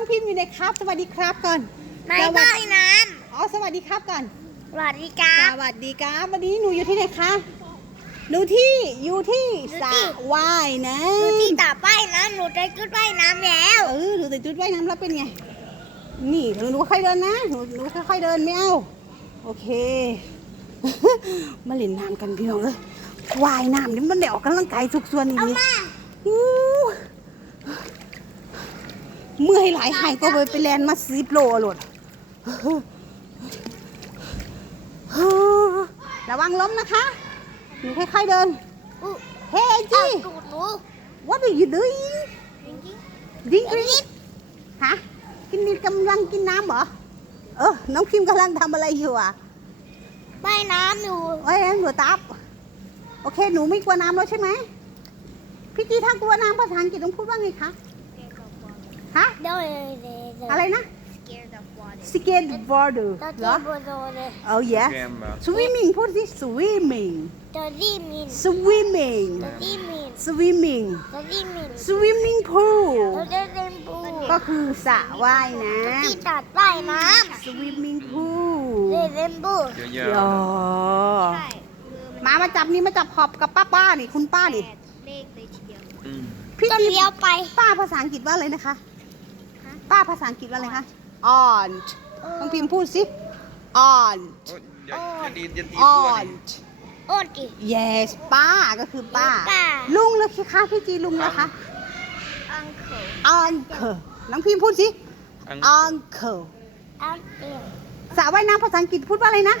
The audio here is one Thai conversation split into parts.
น้องพิมพ์อยู่ในครับ สวัสดีครับก่อนไม่สวัได้สดีน้อ๋อสวัสดีครับก่อนำสวัสดีครัสบ วัสดีครับวันนี้หนูอยู่ที่ไหนคะหนูที่อยู่ที่อยู่สระที่ว่ายน้หนูที่ตาป้ายน้ำหนูจะจุดว่ายน้ำแล้วำเออหนูแต่จุดว่ายน้ำแล้วเป็นไง นี่หนูหนูค่อยๆเดินนะหนูหนูค่อยๆเดินไม่เอาโอเค มาเล่นน้ำกันพี่น้องเลยว่ายน้ำนี่มันเดี๋ยวออกกำลังกายทุกส่วนนี่ เอามาอู้ เมื่อยหลายหายก็ไปไปแลนมาสิบโลหลดระวังล้มนะคะหนูค่อยๆเดินอู้เฮ้ยเอาจีตูดหนู what are you doing จริงดิ้งดิ้งฮะกินนิดกำลังกินน้ำเหรอ เออ น้องพิมพ์กำลังทำอะไรอยู่อะๆว่ายน้ำอยู่โอ้ยหนูตับ โอเค หนูไม่กลัวน้ำแล้วใช่ไหมพี่จีถ้ากลัวน้ำภาษาอังกฤษต้องพูดว่าไงคะ ฮะเดี๋ยวเดี๋ยวเดี๋ยวเดี๋ยวอะไรนะ scared of water scared water ตัวเหรที่อบนโดนเลย oh yes แกมเหรอ swimming พูดสิ swimming ตัวที่มิน swimming ตัวที่มิน swimming ตัวที่มิน swimming pool ตัวที่เล่นปูก็คือสระว่ายน้ตัวที่ตัดว่ายน้ำ swimming ำ pool เล่นเล่นปูเยอะอ๋อใช่มามาจับนี่มาจับขอบกับป้าป้านี่คุณป้านี่เลขเลยทีเดียวๆอืมพี่ก็จีเลี้ยวไป ป้าภาษาอังกฤษว่าอะไรนะคะ ป้าภาษาอังกฤษว่าอะไรคะ aunt ต้องพิมพ์พูดสิ aunt โอ๊ยอย่าอย่าดีดอย่าตีตัวดิ aunt โอ้ดิ yes ป้าก็คือป้า ป้า ลุงเลยคะพี่จีลุงนะคะ uncle uncle น้องพิมพ์พูดสิ อัง uncle uncle สระว่ายน้ำภาษาอังกฤษพูดว่าอะไรนะ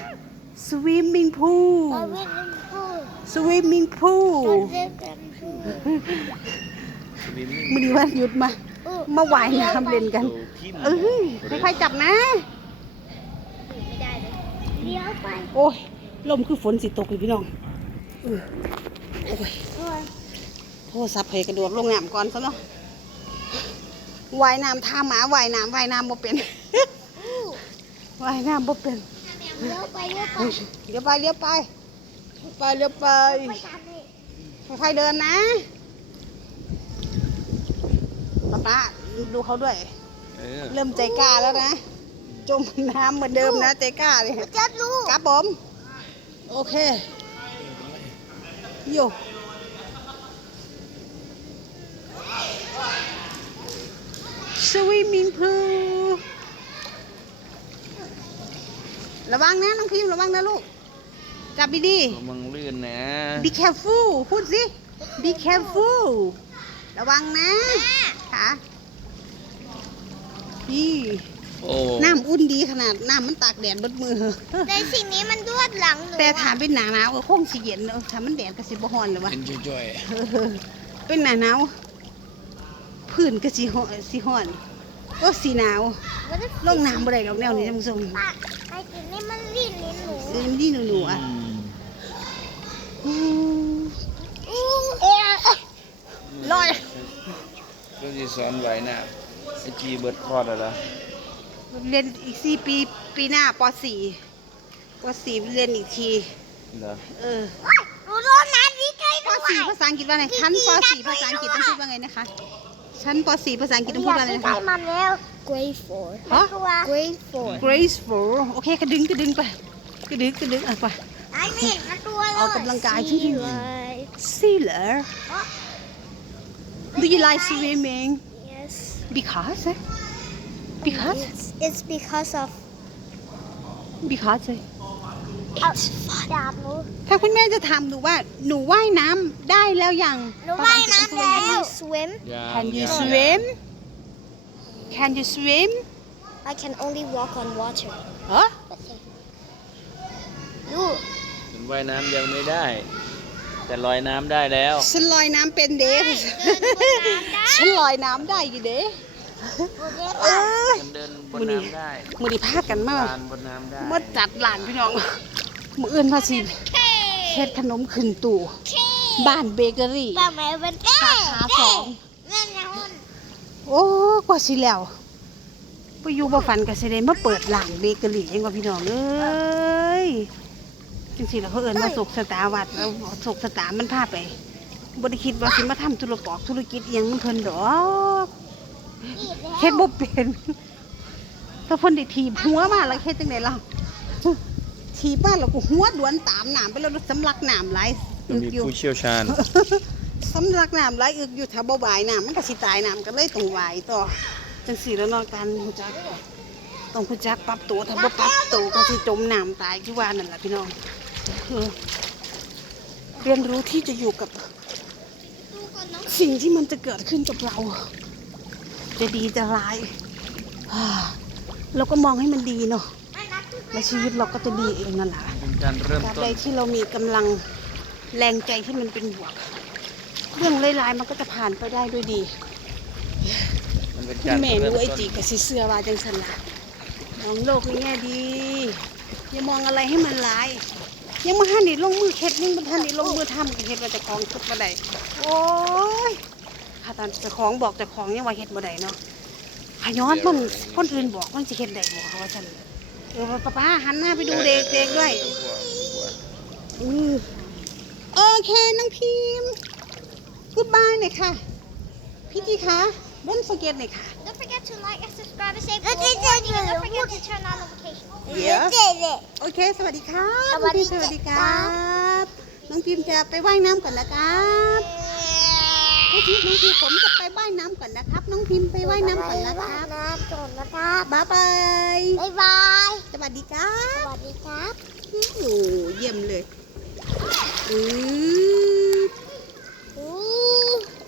swimming pool ตัวเล่นปู swimming ตัว pool เล่นปูสวิมมิ่ง มือดีว่าหยุดมา มาว่ายน้ำเล่นกันโดทิมเอ้ยค่อยๆจับนะ ไม่ได้เลยเลี้ยวไปโอ้ยลมคือฝนสิตกเลยพี่น้องเออโอ้ยโอ้ยโทรศัพท์เพกระโดดลงน้ำก่อนซะเนาะว่ายน้ำท่าหมาว่ายน้ำว่ายน้ำบ่เป็นอู้ว่ายน้ำบ่เป็นเลี้ยวไปเลี้ยวไปเฮ้ยเลี้ยวไปเลี้ยวไป ไปเลี้ยวไปไปตามเลยค่อยๆเดินนะ ป๊าป๊าดูเขาด้วย เออเริ่มใจกล้าแล้วนะ จมน้ำเหมือนเดิมนะใจกล้าเลยจะรู้ครับผม โอเคโยสวิมมิ่งพูลระวังนะน้องพิมพ์ระวังนะลูก จับดีระวังลื่นนะ ๆ be careful พูดสิ be careful ระวังนะ ค่ะพี่ โอ้น้ำอุ่นดีขนาดน้ำมันตากแดดเบดมือ แต่สิ่งนี้มันรวดหลังหนูแต่ถามเป็นหนาหนาวก็คงสิเย็นเนอะถ้ามันแดดก็สิบ่ฮ้อนเลยวะ เป็นจ่อยเออเป็นหนาหนาวพื้นก็สิฮ้อนสิฮ้อนโอ้สิหนาวมันจะลงน้ำบ่ได้ดอกแนวนี้ท่านผู้ชมปากไอ้สิ่งนี้มันลิ้นลิ้นหนู เอ็มดีหนูหนู ๆ อะ อืม อู้โอ้ยลอย ก็จะ สอนไว้นะไอจีเบิร์ดคอร์ดอะไรเรียนอีกสี่ปีปีหน้าปสี่ปสี่เรียนอีกทีเหรอเออหนูโดนน้ำดีใจปด้วยสี่ภาษาอังกฤษว่าไงชั้นปสี่ภาษาอังกฤษต้องพูดว่าไงนะคะชั้นปสี่ภาษาอังกฤษต้องพูดว่าอะไรอยากนะได้คะ มันแล้ว grade four ฮะตัว grade four graceful โอเคกระดึงกระดึงไปกระดึงกระดึงอะไปไอ้ไม่เห็นมันตัวเลยออกกำลังกายที่สี่เลย Sailor Do you like swimming yes because eh? because it's, it's because of because eh? เอาดาบหนู ถ้าคุณแม่จะถามหนูว่าหนูว่ายน้ำได้แล้วยัง หนูว่ายน้ำแล้ว swim ยาว Can you ยาว swim Can you swim I can only walk on water เออ ดู ฉันว่ายน้ำยังไม่ได้ แต่ลอยน้ำได้แล้ว ฉันลอยน้ำเป็นเด้เดินบนน้ำได้ฉันลอยน้ำได้อยู่เด้โอเคเอป่ะอฉันเดินบมื้นอนี้น้ำได้มือดีพากันมา ลานบนน้ำได้มาจัดหลานพี่น้อง มืออื่นพาสิเฮ็ดขนมขึ้นตู่ บ้านเบเกอรี่ป้าแม่เป็นเต้สาขาสอง แม่นะหุ่นโอ้กว่าสิแล้วไปอยู่บ่ฝันก็สิได้มาเปิดร้านเบเกอรี่เองว่าพี่น้องเอ้ย จังซี่ล่ะเขาเอิ้นว่าสุกสตาร์วัดแล้วสุกสตาร์มันพาไปบ่ได้คิดว่าสิมาทำธุรกอกธุรกิจอีหยังมันเพิ่นดอกอีกแล้วเฮ็ดบ่เป็นถ้าเพิ่นได้ถีบหัวมาแล้วเฮ็ดจังไดล่ะถีบมาแล้วก็หัวดวนตามน้ำไปแล้วสำลักน้ำไหลจะมีผู้เชี่ยวชาญ สำลักน้ำไหลอึกอยู่ถ้าบ่บายน้ำมันก็สิตายน้ำก็เลยต้องวายต่อจังสี่แล้วเนอนการรู้จักต้องรู้จักปรับตัวถ้าบ่ปรับตัวก็สิจมน้ำตายคือว่านั่นแหละพี่น้อง เออเรียนรู้ที่จะอยู่กับสิ่งที่มันจะเกิดขึ้นกับเรา จะดีจะร้ายเราก็มองให้มันดีเนาะไม่นับคือแล้วชีวิตเราก็จะดีเองนั่นแหละการเริ่มตราบต้ใดที่เรามีกำลังแรงใจที่มันเป็นบวก เรื่องร้ายๆมันก็จะผ่านไปได้ด้วยดีคุณแม่รู้ไอจีกับสิเสือว่าจังสันละมองโลกในแง่ดี อย่ามองอะไรให้มันร้าย ยังมาหันนี่ลงมือเฮ็ดยังมาหันนี่ลงมือทำก็เฮ็ดว่าจะของทุกบ่ได้โอ้ยถ้าตอนจะของบอกจะของยังว่าเฮ็ดบ่ได้เนาะขย้อนมันคนอื่นบอกมันจะเฮ็ดได้บ่เขาว่าซั่นเออป้าป้าหันหน้าไปดูเด็กๆด้วยอืมโอเคน้องพิมพ์กูดบายหน่อยค่ะพี่จีคะเล่นสเก็ตหน่อยค่ะ Don't forget to like and subscribe and save all warning and don't forget to turn on notifications. เดี๋ยวเจ๊เจ๊โอเคสวัสดีครับสวัสดีน้องพิมพ์สวัสดีคครัรับ น้องพิมพ์จะไปว่ายน้ำก่อนนะครับน้องพิมพ์น้องพิมพ์ผมจะไปว่ายน้ำก่อนนะครับ น้องพิมพ์ไปว่ายน้ำก่อนนะครับน้ำก่อนนะครับบ๊ายบายบ๊ายบายสวัสดีครัสบวัสดีครับ โอ้โหเยี่ยมเลยอืม